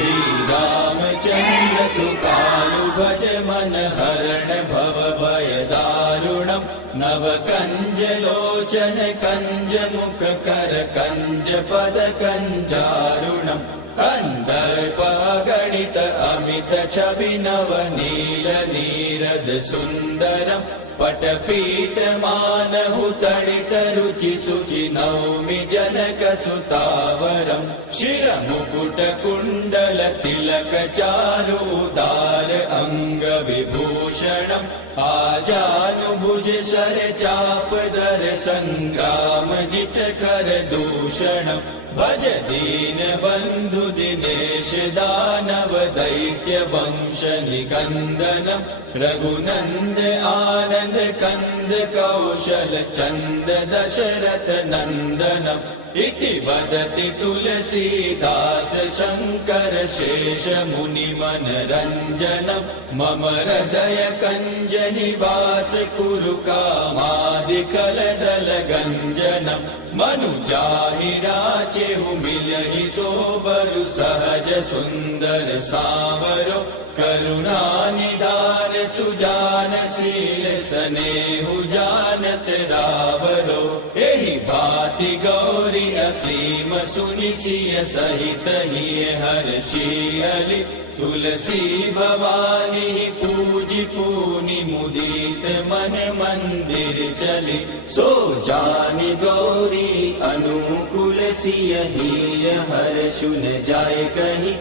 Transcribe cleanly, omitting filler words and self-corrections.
श्री रामचंद्र कृपालु भज मन हरण भव भय दारुणम् नव कंज लोचन कंज मुख कर कंज पद कंजारुणम् कंदर्प गणित अमित छवि नव नील नीरद सुंदरम् पटपीठ मानहु तडित रुचि सुचि नौमि जनक सुतावरम् शिर मुकुट कुण्डल तिलक चारु उदार अंग विभूषणम् आजानुभुज शर चाप दर संग्राम जित कर दूषणम् भज दीन बंधु दिनेश दानव दैत्य वंश निकंदनम् रघुनंद आनंद कंद कौशल चंद दशरथ नंदनम् इति वदति तुलसीदास शंकर शेष मुनि मनरंजनम् मम हृदय कंज निवास कुरु कामादिकल दल गंजनम् मनुजाहि राचेहु मिलहि सोबरु सहज सुंदर सावरो करुणा निदान सुजान शील सनेहु जानत रावरो एहि भाति गौरी असीम सुनि सिय सहित हिय हर्षियलि तुलसी भवानी पूजि पूनि मुदित मन मंदिर चली सो जानि गौरी अनुकूल सिय हिय हर्षुन जाय कहि।